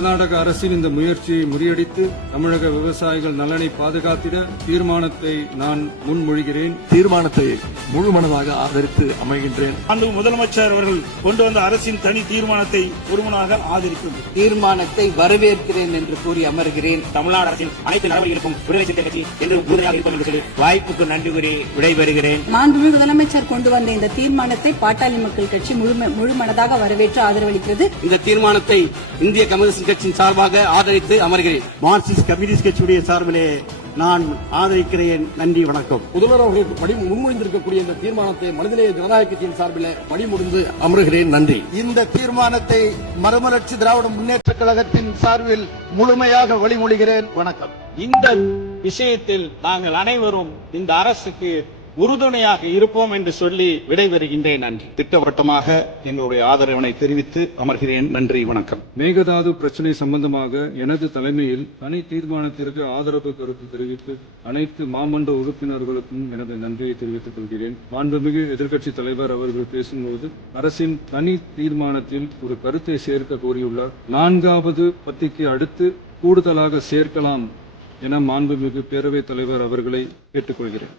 கர்நாடக அரசின் இந்த முயற்சியை முறியடித்து தமிழக விவசாயிகள் நலனை பாதுகாத்திட தீர்மானத்தை நான் முன்மொழிகிறேன். தீர்மானத்தை முழு மனதாக ஆதரித்து அமைகின்றேன். முதலமைச்சர் அவர்கள் கொண்டு வந்த அரசின் தனி தீர்மானத்தை ஒருமனாக ஆதரிக்கும் தீர்மானத்தை வரவேற்கிறேன் என்று கூறி அமர்கிறேன். தமிழ்நாடு அரசின் அனைத்து நடவடிக்கைகளுக்கும் விடுதலை சிறுத்தை கட்சி என்று உறுதியாக இருக்கும் என்று சொல்லி வாய்ப்புக்கு நன்றி கூறி விடைபெறுகிறேன். மாண்புமிகு முதலமைச்சர் கொண்டு வந்த இந்த தீர்மானத்தை பாட்டாளி மக்கள் கட்சி முழு மனதாக வரவேற்று ஆதரவளிக்கிறது. இந்த தீர்மானத்தை இந்திய கம்யூனிஸ்ட் கட்சியின் சார்பாக ஆதரித்து அமர்கிறேன். மார்க்சிஸ்ட் கம்யூனிஸ்ட் கட்சியுடைய சார்பிலே நான் ஆதரிக்கிறேன். நன்றி, வணக்கம். முதல்வர் அவர்கள் முன்மொழிந்திருக்கக்கூடிய இந்த தீர்மானத்தை மனிதநேய ஜனநாயக கட்சியின் சார்பில் முடிமுடிந்து அமர்கிறேன். நன்றி. இந்த தீர்மானத்தை மறுமலர்ச்சி திராவிட முன்னேற்ற கழகத்தின் சார்பில் முழுமையாக வழிமொழிகிறேன். வணக்கம். இந்த விஷயத்தில் நாங்கள் அனைவரும் இந்த அரசுக்கு உறுதுணையாக இருப்போம் என்று சொல்லி விடைபெறுகின்றேன். நன்றி. திட்டவட்டமாக என்னுடைய ஆதரவினை தெரிவித்து அமர்கிறேன். நன்றி, வணக்கம். மேகதாது பிரச்சினை சம்பந்தமாக எனது தலைமையில் தனி தீர்மானத்திற்கு ஆதரவு கருத்து தெரிவித்து அனைத்து மாமன்ற உறுப்பினர்களுக்கும் எனது நன்றியை தெரிவித்துக் கொள்கிறேன். மாண்புமிகு எதிர்க்கட்சித் தலைவர் அவர்கள் பேசும்போது அரசின் தனி தீர்மானத்தில் ஒரு கருத்தை சேர்க்க கோரியுள்ளார். 4வது பத்திக்கு அடுத்து கூடுதலாக சேர்க்கலாம் என மாண்புமிகு பேரவைத் தலைவர் அவர்களை கேட்டுக்கொள்கிறேன்.